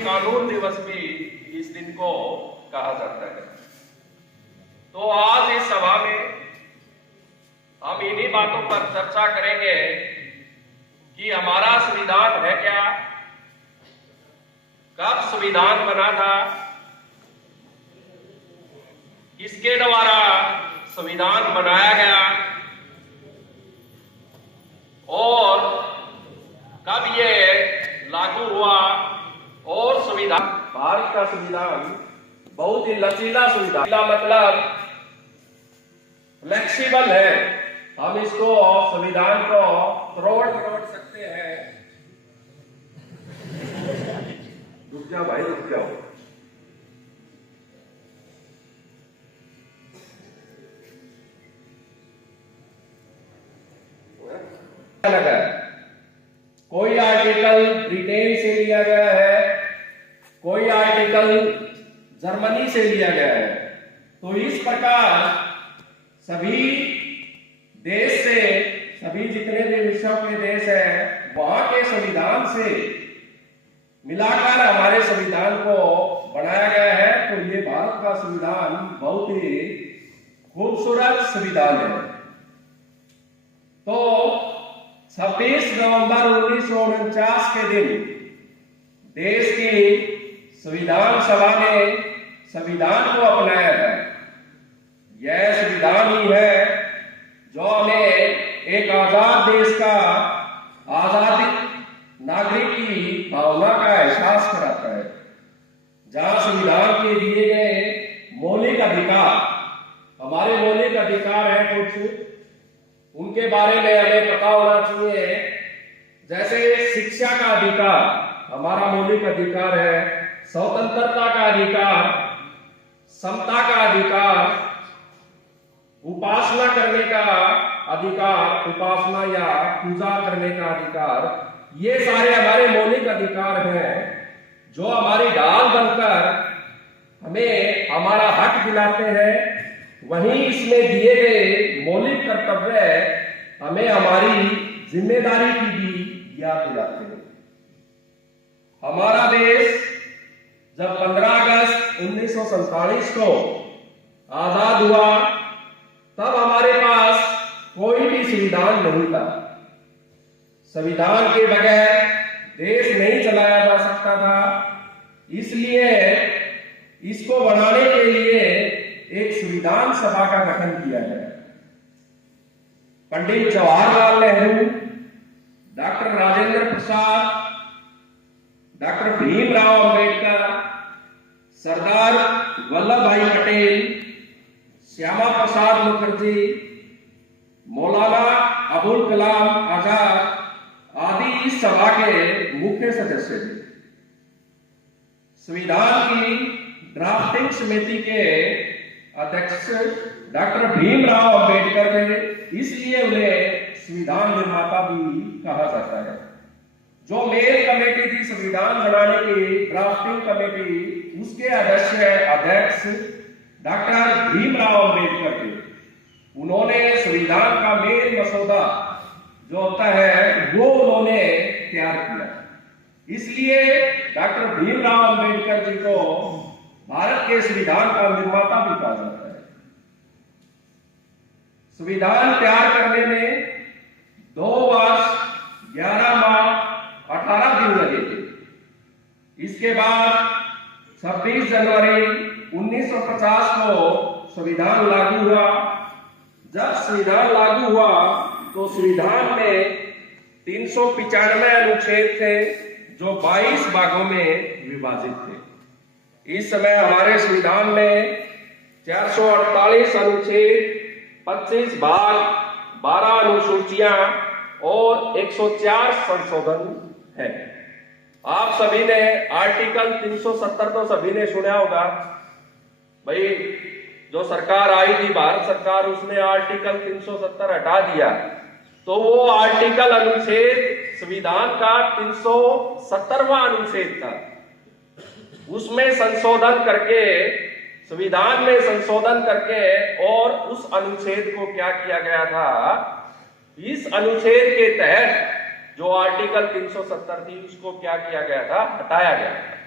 कानून दिवस भी इस दिन को कहा जाता है। तो आज इस सभा में हम इन्हीं बातों पर चर्चा करेंगे कि हमारा संविधान है क्या, कब संविधान बना था, किसके द्वारा संविधान बनाया गया और कब ये लागू हुआ। और संविधान, भारत का संविधान बहुत ही लचीला संविधान, मतलब फ्लेक्सिबल है। हम इसको संविधान को तोड़ सकते हैं। रुक जाओ भाई, रुक जाओ। लगा कोई आर्टिकल ब्रिटेन से लिया गया है, कोई आर्टिकल जर्मनी से लिया गया है। तो इस प्रकार सभी देश से, सभी जितने भी विश्व के देश हैं, वहां के संविधान से मिलाकर हमारे संविधान को बनाया गया है। तो ये भारत का संविधान बहुत ही खूबसूरत संविधान है। तो 26 नवंबर 1949 के दिन देश की संविधान सभा ने संविधान को अपनाया था। यह संविधान ही है जो हमें एक आजाद देश का, आजादी नागरिक की भावना का एहसास कराता है, जहां संविधान के दिए गए मौलिक अधिकार, हमारे मौलिक अधिकार है कुछ, उनके बारे में हमें पता होना चाहिए। जैसे शिक्षा का अधिकार हमारा मौलिक अधिकार है, स्वतंत्रता का अधिकार, समता का अधिकार, उपासना करने का अधिकार, उपासना या पूजा करने का अधिकार, ये सारे हमारे मौलिक अधिकार हैं जो हमारी ढाल बनकर हमें हमारा हक दिलाते हैं। वहीं इसमें दिए गए मौलिक कर्तव्य हमें हमारी जिम्मेदारी की भी याद दिलाते हैं। हमारा देश जब 15 अगस्त 1947 को आजाद हुआ, तब हमारे पास कोई भी संविधान नहीं था। संविधान के बगैर देश नहीं चलाया जा सकता था। इसलिए इसको बनाने के लिए एक संविधान सभा का गठन किया गया। पंडित जवाहरलाल नेहरू, डॉक्टर राजेंद्र प्रसाद, डॉक्टर भीमराव अंबेडकर, सरदार वल्लभ भाई पटेल, श्यामा प्रसाद मुखर्जी, मौलाना अबुल कलाम आजाद आदि इस सभा के मुख्य सदस्य थे। संविधान की ड्राफ्टिंग समिति के अध्यक्ष डॉक्टर भीमराव अंबेडकर थे, इसलिए उन्हें संविधान निर्माता भी कहा जाता है। जो मेन कमेटी थी संविधान बनाने की, ड्राफ्टिंग कमेटी, उसके अध्यक्ष डॉक्टर भीमराव अंबेडकर थे। उन्होंने संविधान का मेन मसौदा जो होता है वो उन्होंने तैयार किया। इसलिए डॉक्टर भीमराव अंबेडकर जी को भारत के संविधान का निर्माता भी कहा जाता है। संविधान तैयार करने में 2 वर्ष 11 माह 18 दिन लगे थे। इसके बाद 26 जनवरी 1950 को संविधान लागू हुआ। जब संविधान लागू हुआ तो संविधान में 395 अनुच्छेद थे जो 22 भागों में विभाजित थे। इस समय हमारे संविधान में 448 अनुच्छेद, 25 भाग, 12 अनुसूचियां और 104 संशोधन है। आप सभी ने आर्टिकल 370 तो सभी ने सुना होगा। भाई जो सरकार आई थी, भारत सरकार, उसने आर्टिकल 370 हटा दिया। तो वो आर्टिकल अनुच्छेद संविधान का 370वां अनुच्छेद था। उसमें संशोधन करके, संविधान में संशोधन करके, और उस अनुच्छेद को क्या किया गया था, इस अनुच्छेद के तहत जो आर्टिकल 370 थी उसको क्या किया गया था, हटाया गया था।